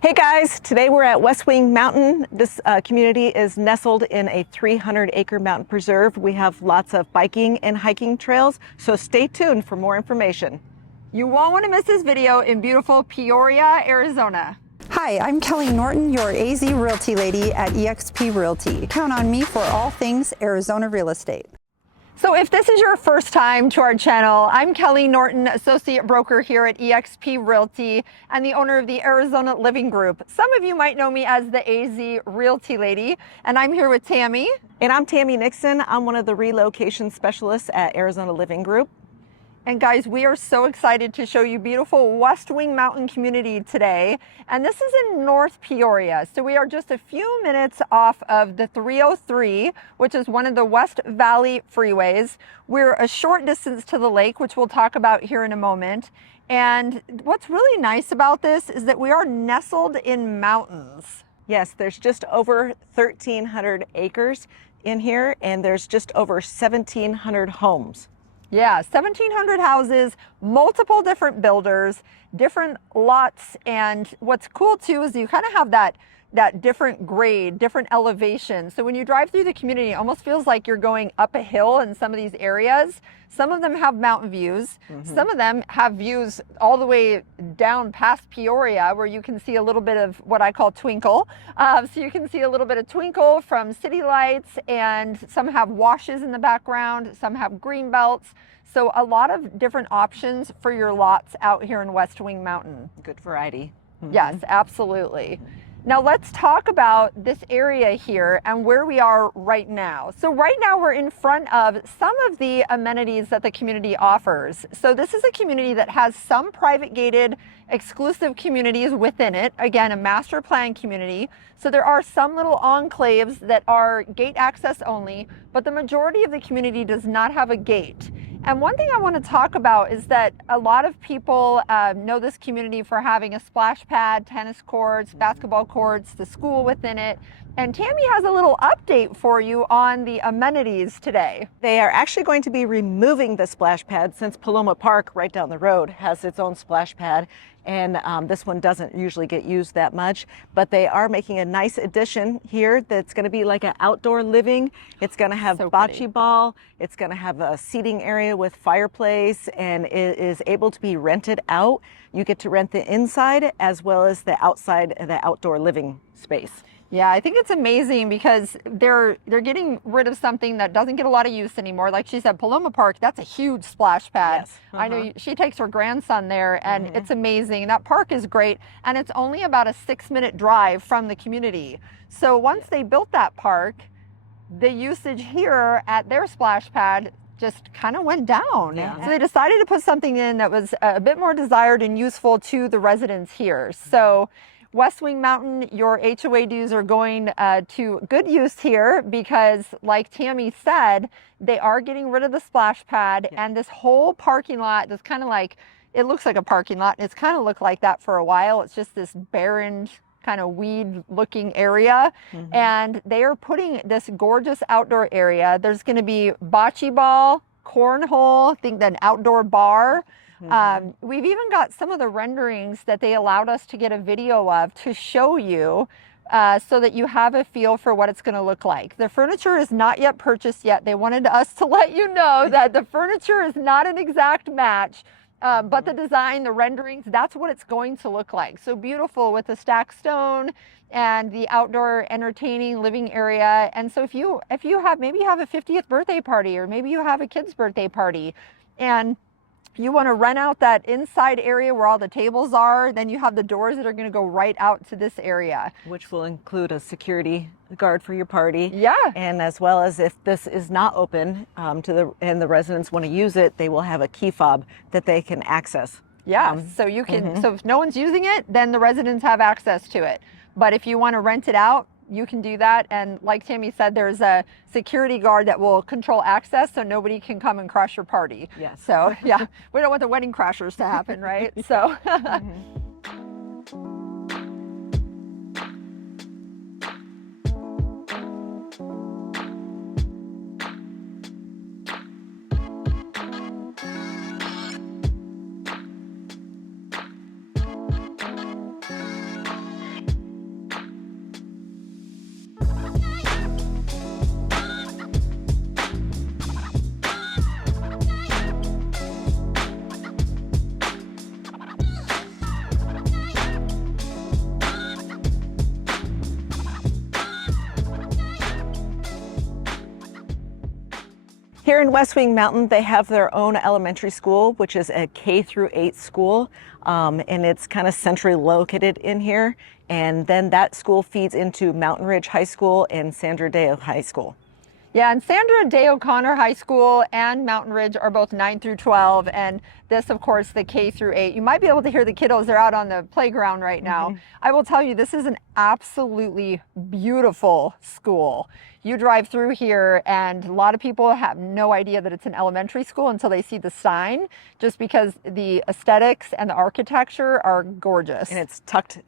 Hey guys, today we're at West Wing Mountain. This community is nestled in a 300-acre mountain preserve. We have lots of biking and hiking trails, so stay tuned for more information. You won't want to miss this video in beautiful Peoria, Arizona. Hi, I'm Kelley Norton, your AZ Realty lady at EXP Realty. Count on me for all things Arizona real estate. So if this is your first time to our channel, I'm Kelley Norton, associate broker here at EXP Realty and the owner of the Arizona Living Group. Some of you might know me as the AZ Realty lady, and I'm here with Tammy. And I'm Tammy Nixon. I'm one of the relocation specialists at Arizona Living Group. And guys, we are so excited to show you beautiful West Wing Mountain community today. And this is in North Peoria. So we are just a few minutes off of the 303, which is one of the West Valley freeways. We're a short distance to the lake, which we'll talk about here in a moment. And what's really nice about this is that we are nestled in mountains. Yes, there's just over 1,300 acres in here, and there's just over 1,700 homes. Yeah, 1,700 houses, multiple different builders, different lots. And what's cool too is you kind of have that different grade, different elevation. So when you drive through the community, it almost feels like you're going up a hill in some of these areas. Some of them have mountain views. Some of them have views all the way down past Peoria, where you can see a little bit of what I call twinkle. So you can see a little bit of twinkle from city lights, and some have washes in the background. Some have green belts. So a lot of different options for your lots out here in West Wing Mountain. Good variety. Yes, absolutely. Now let's talk about this area here and where we are right now. So right now we're in front of some of the amenities that the community offers. So this is a community that has some private gated exclusive communities within it. Again, a master plan community. So there are some little enclaves that are gate access only, but the majority of the community does not have a gate. And one thing I want to talk about is that a lot of people know this community for having a splash pad, tennis courts, basketball courts, the school within it. And Tammy has a little update for you on the amenities today. They are actually going to be removing the splash pad, since Paloma Park right down the road has its own splash pad. And this one doesn't usually get used that much, but they are making a nice addition here that's going to be like an outdoor living. It's going to have bocce ball. It's going to have a seating area with fireplace, and it is able to be rented out. You get to rent the inside as well as the outside, the outdoor living space. Yeah, I think it's amazing because they're getting rid of something that doesn't get a lot of use anymore. Like she said, Paloma Park, that's a huge splash pad. Yes. I know she takes her grandson there, and it's amazing. That park is great, and it's only about a 6-minute drive from the community. So once they built that park, the usage here at their splash pad just kind of went down. Yeah. So they decided to put something in that was a bit more desired and useful to the residents here. So West Wing Mountain, your HOA dues are going to good use here because, like Tammy said, they are getting rid of the splash pad, and this whole parking lot, this kind of like, it looks like a parking lot. It's kind of looked like that for a while. It's just this barren kind of weed looking area. And they are putting this gorgeous outdoor area. There's going to be bocce ball, cornhole, I think an outdoor bar. We've even got some of the renderings that they allowed us to get a video of to show you so that you have a feel for what it's going to look like. The furniture is not yet purchased yet. They wanted us to let you know that the furniture is not an exact match, but the design, the renderings, that's what it's going to look like. So beautiful with the stacked stone and the outdoor entertaining living area. And so if you have, maybe you have a 50th birthday party, or maybe you have a kid's birthday party, and you want to rent out that inside area where all the tables are, then you have the doors that are going to go right out to this area. Which will include a security guard for your party. Yeah. And as well as if this is not open and the residents want to use it, they will have a key fob that they can access. Yeah, so you can, so if no one's using it, then the residents have access to it. But if you want to rent it out, you can do that. And like Tammy said, there's a security guard that will control access so nobody can come and crash your party. Yes. So yeah, we don't want the wedding crashers to happen, right? So. Here in West Wing Mountain, they have their own elementary school, which is a K through 8 school, and it's kind of centrally located in here. And then that school feeds into Mountain Ridge High School and Sandra Day High School. Yeah, and Sandra Day O'Connor High School and Mountain Ridge are both 9 through 12, and this, of course, the K through 8. You might be able to hear the kiddos. They're out on the playground right now. I will tell you, this is an absolutely beautiful school. You drive through here, and a lot of people have no idea that it's an elementary school until they see the sign, just because the aesthetics and the architecture are gorgeous. And it's tucked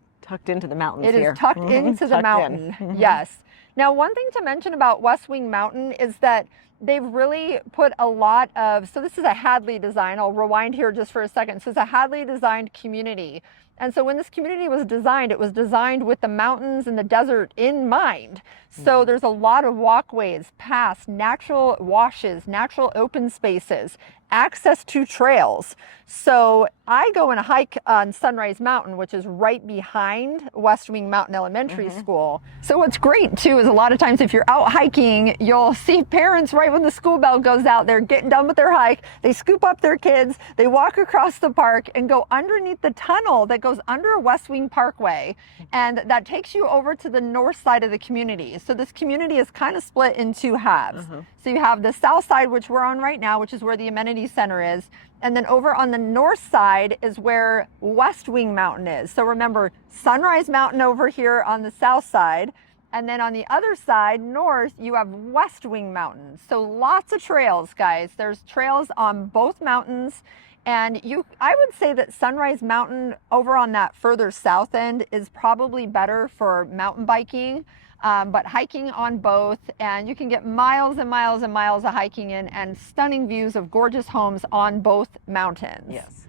into the mountains here. It is tucked into the mountain, yes. Now, one thing to mention about West Wing Mountain is that they've really put a lot of, so this is a Hadley design. I'll rewind here just for a second. So it's a Hadley designed community. And so when this community was designed, it was designed with the mountains and the desert in mind. So there's a lot of walkways, paths, natural washes, natural open spaces, access to trails. So I go and hike on Sunrise Mountain, which is right behind West Wing Mountain Elementary School. So what's great too is a lot of times if you're out hiking, you'll see parents right when the school bell goes out, they're getting done with their hike, they scoop up their kids, they walk across the park and go underneath the tunnel that goes under West Wing Parkway, and that takes you over to the north side of the community. So this community is kind of split in two halves. So you have the south side, which we're on right now, which is where the amenity center is. And then over on the north side is where West Wing Mountain is. So remember, Sunrise Mountain over here on the south side. And then on the other side, north, you have West Wing Mountain. So lots of trails, guys. There's trails on both mountains. And I would say that Sunrise Mountain over on that further south end is probably better for mountain biking. But hiking on both, and you can get miles and miles and miles of hiking in and stunning views of gorgeous homes on both mountains. Yes.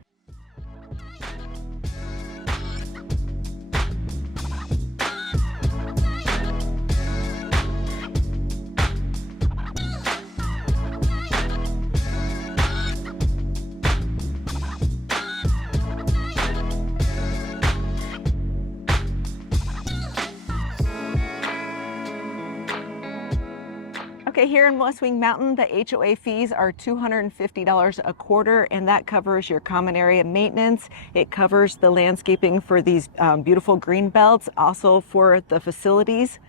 Okay, here in West Wing Mountain, the HOA fees are $250 a quarter, and that covers your common area maintenance. It covers the landscaping for these beautiful green belts, also for the facilities.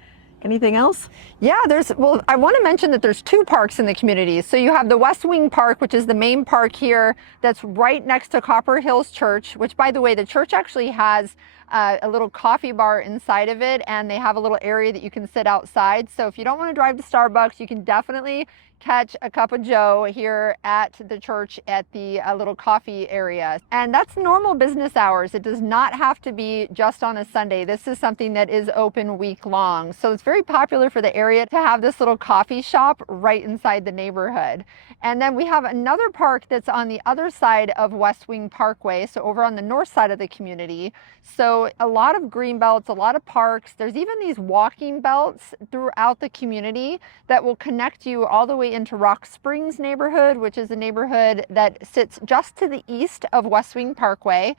Anything else? Yeah, well, I want to mention that there's two parks in the community. So you have the West Wing Park, which is the main park here, that's right next to Copper Hills Church, which, by the way, the church actually has a little coffee bar inside of it, and they have a little area that you can sit outside. So if you don't want to drive to Starbucks, you can definitely catch a cup of joe here at the church at the little coffee area. And that's normal business hours. It does not have to be just on a Sunday. This is something that is open week long. So it's very popular for the area to have this little coffee shop right inside the neighborhood. And then we have another park that's on the other side of West Wing Parkway, so over on the north side of the community. So a lot of green belts, a lot of parks. There's even these walking belts throughout the community that will connect you all the way into Rock Springs neighborhood, which is a neighborhood that sits just to the east of West Wing Parkway.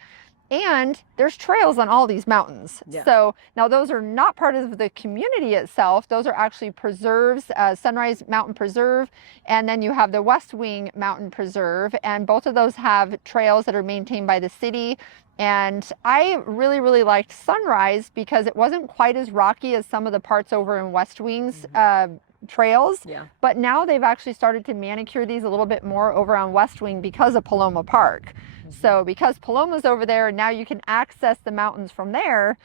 And there's trails on all these mountains. Yeah. So now those are not part of the community itself. Those are actually preserves, Sunrise Mountain Preserve, and then you have the West Wing Mountain Preserve, and both of those have trails that are maintained by the city. And I really, really liked Sunrise because it wasn't quite as rocky as some of the parts over in West Wing's trails. Yeah. But now they've actually started to manicure these a little bit more over on West Wing because of Paloma Park. So because Paloma's over there, now you can access the mountains from there.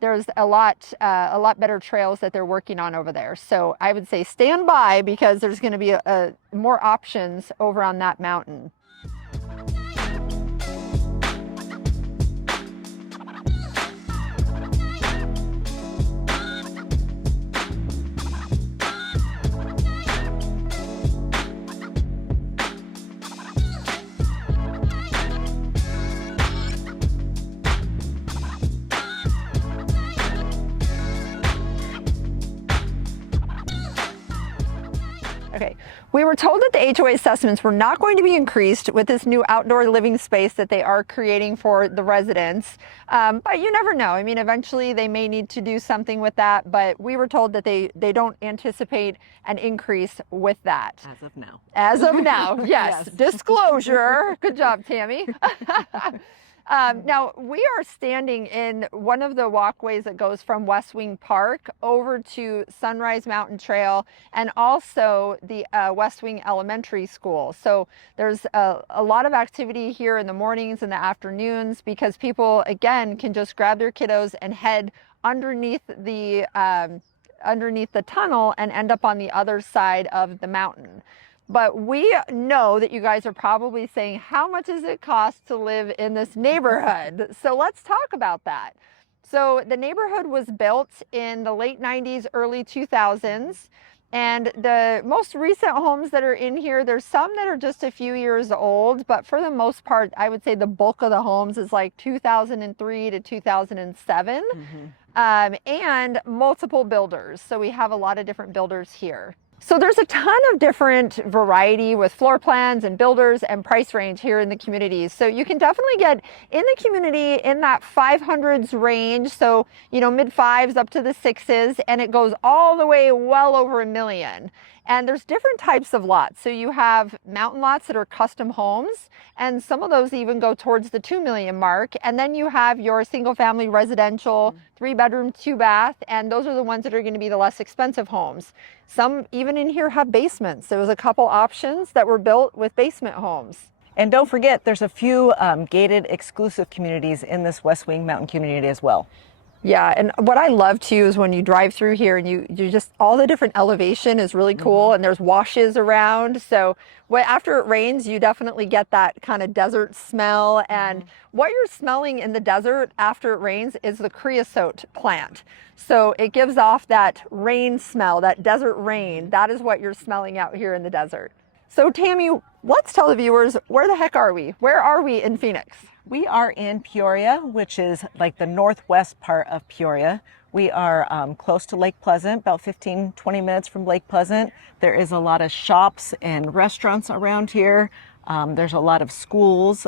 There's a lot better trails that they're working on over there. So I would say stand by because there's going to be more options over on that mountain. Okay, we were told that the HOA assessments were not going to be increased with this new outdoor living space that they are creating for the residents, but you never know. I mean, eventually they may need to do something with that, but we were told that they don't anticipate an increase with that. As of now. As of now, yes. Yes. Disclosure. Good job, Tammy. Now, we are standing in one of the walkways that goes from West Wing Park over to Sunrise Mountain Trail and also the West Wing Elementary School. So there's a lot of activity here in the mornings and the afternoons because people, again, can just grab their kiddos and head underneath the tunnel and end up on the other side of the mountain. But we know that you guys are probably saying, how much does it cost to live in this neighborhood? So let's talk about that. So the neighborhood was built in the late 90s, early 2000s. And the most recent homes that are in here, there's some that are just a few years old, but for the most part, I would say the bulk of the homes is like 2003 to 2007. And multiple builders. So we have a lot of different builders here. So there's a ton of different variety with floor plans and builders and price range here in the communities. So you can definitely get in the community in that 500s range. So, you know, mid fives up to the sixes, and it goes all the way well over $1 million. And there's different types of lots. So you have mountain lots that are custom homes, and some of those even go towards the 2 million mark. And then you have your single family residential, 3-bedroom, 2-bath, and those are the ones that are going to be the less expensive homes. Some even in here have basements. There was a couple options that were built with basement homes. And don't forget, there's a few gated exclusive communities in this West Wing Mountain community as well. Yeah, and what I love too is when you drive through here and you just, all the different elevation is really cool, and there's washes around. So after it rains, you definitely get that kind of desert smell. And what you're smelling in the desert after it rains is the creosote plant. So it gives off that rain smell, that desert rain. That is what you're smelling out here in the desert. So Tammy, let's tell the viewers, where the heck are we? Where are we in Phoenix? We are in Peoria, which is like the northwest part of Peoria. We are close to Lake Pleasant, about 15-20 minutes from Lake Pleasant. There is a lot of shops and restaurants around here. There's a lot of schools.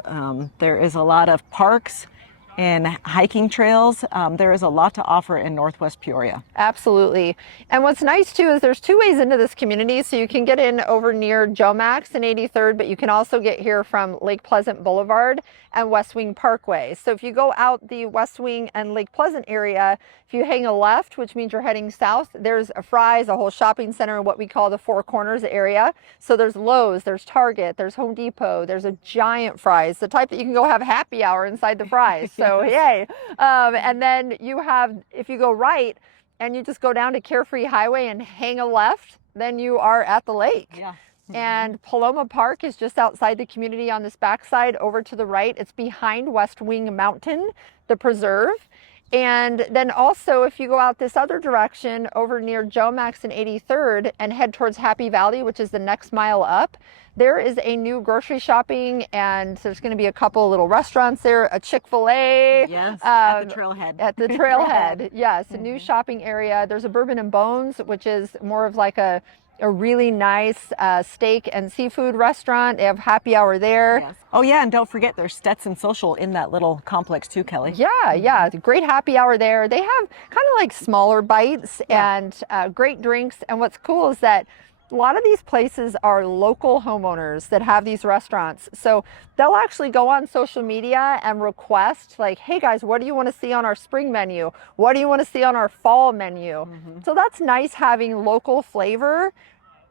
There is a lot of parks and hiking trails. There is a lot to offer in Northwest Peoria. Absolutely. And what's nice too is there's two ways into this community. So you can get in over near Joe Max and 83rd, but you can also get here from Lake Pleasant Boulevard and West Wing Parkway. So if you go out the West Wing and Lake Pleasant area, if you hang a left, which means you're heading south, there's a Fry's, a whole shopping center, what we call the Four Corners area. So there's Lowe's, there's Target, there's Home Depot, there's a giant Fry's, the type that you can go have happy hour inside the Fry's. So yay. And then you have, if you go right and you just go down to Carefree Highway and hang a left, then you are at the lake. Yeah. And Paloma Park is just outside the community on this backside over to the right. It's behind West Wing Mountain, the preserve. And then also if you go out this other direction over near Joe Max and 83rd and head towards Happy Valley, which is the next mile up, there is a new grocery shopping, and there's going to be a couple little restaurants there, a Chick-fil-A. Yes, at the trailhead. At the trailhead, yes, a new shopping area. There's a Bourbon and Bones, which is more of like a really nice steak and seafood restaurant. They have happy hour there. Yes. Oh yeah, and don't forget there's Stetson Social in that little complex too, Kelley. Yeah, great happy hour there. They have kind of like smaller bites and great drinks. And what's cool is that a lot of these places are local homeowners that have these restaurants. So they'll actually go on social media and request like, hey guys, what do you want to see on our spring menu? What do you want to see on our fall menu? So that's nice having local flavor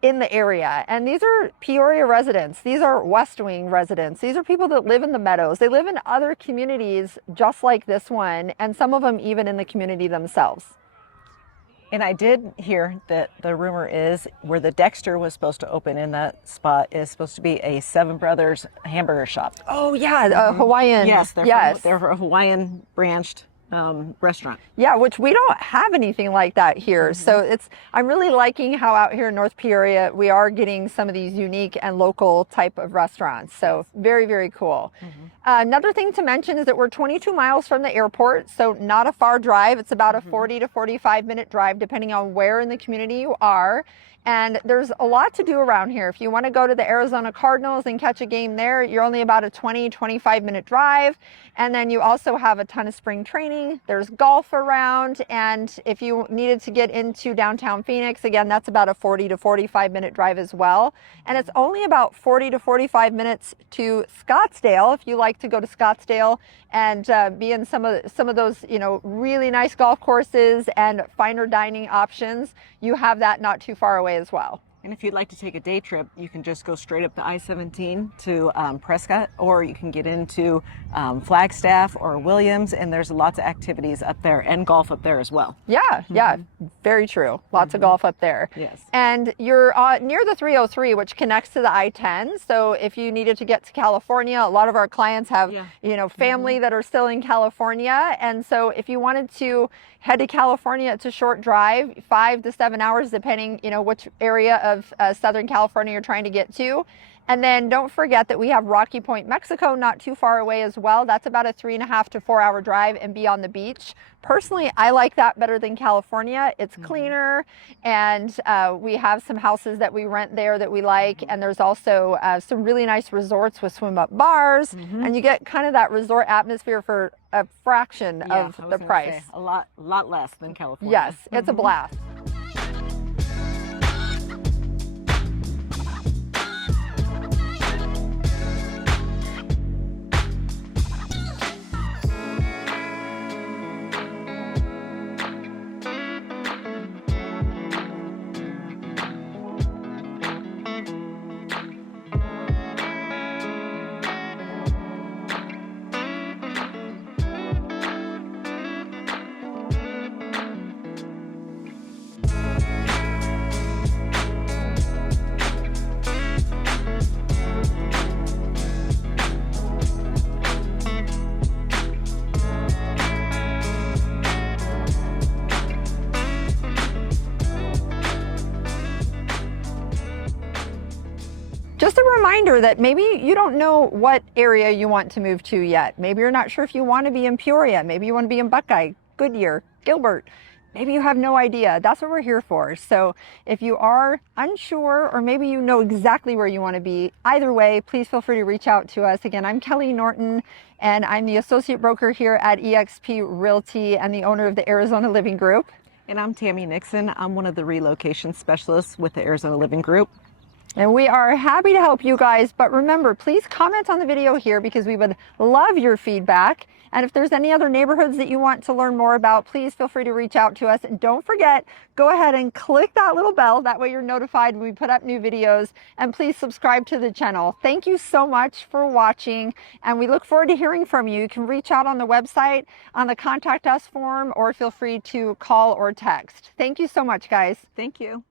in the area. And these are Peoria residents. These are West Wing residents. These are people that live in the meadows. They live in other communities just like this one, and some of them even in the community themselves. And I did hear that the rumor is where the Dexter was supposed to open in that spot is supposed to be a Seven Brothers hamburger shop. Oh yeah, Hawaiian. Yes, they're a Hawaiian branched restaurant. Yeah, which we don't have anything like that here. So I'm really liking how out here in North Peoria, we are getting some of these unique and local type of restaurants. So very, very cool. Another thing to mention is that we're 22 miles from the airport, so not a far drive. It's about a 40 to 45-minute drive, depending on where in the community you are. And there's a lot to do around here. If you want to go to the Arizona Cardinals and catch a game there, you're only about a 25-minute drive. And then you also have a ton of spring training. There's golf around. And if you needed to get into downtown Phoenix, again, that's about a 40 to 45-minute drive as well. And it's only about 40 to 45 minutes to Scottsdale, if you like to go to Scottsdale and be in some of those, you know, really nice golf courses and finer dining options. You have that not too far away as well. And if you'd like to take a day trip, you can just go straight up the I-17 to Prescott, or you can get into Flagstaff or Williams, and there's lots of activities up there and golf up there as well. Yeah, yeah, very true. Lots of golf up there. Yes. And you're near the 303, which connects to the I-10. So if you needed to get to California, a lot of our clients have, you know, family that are still in California. And so if you wanted to head to California, it's a short drive, 5 to 7 hours, depending, you know, which area of Southern California you're trying to get to. And then don't forget that we have Rocky Point, Mexico, not too far away as well. That's about a 3.5 to 4 hour drive and be on the beach. Personally, I like that better than California. It's cleaner, and we have some houses that we rent there that we like. And there's also some really nice resorts with swim up bars, and you get kind of that resort atmosphere for a fraction of the price. A lot less than California. Yes, it's a blast. Just a reminder that maybe you don't know what area you want to move to yet. Maybe you're not sure if you want to be in Peoria. Maybe you want to be in Buckeye, Goodyear, Gilbert. Maybe you have no idea. That's what we're here for. So if you are unsure, or maybe you know exactly where you want to be, either way, please feel free to reach out to us. Again, I'm Kelley Norton, and I'm the associate broker here at EXP Realty and the owner of the Arizona Living Group. And I'm Tammi Nixon. I'm one of the relocation specialists with the Arizona Living Group. And we are happy to help you guys, but remember, please comment on the video here because we would love your feedback. And if there's any other neighborhoods that you want to learn more about, please feel free to reach out to us. And don't forget, go ahead and click that little bell. That way you're notified when we put up new videos. And please subscribe to the channel. Thank you so much for watching. And we look forward to hearing from you. You can reach out on the website, on the contact us form, or feel free to call or text. Thank you so much, guys. Thank you.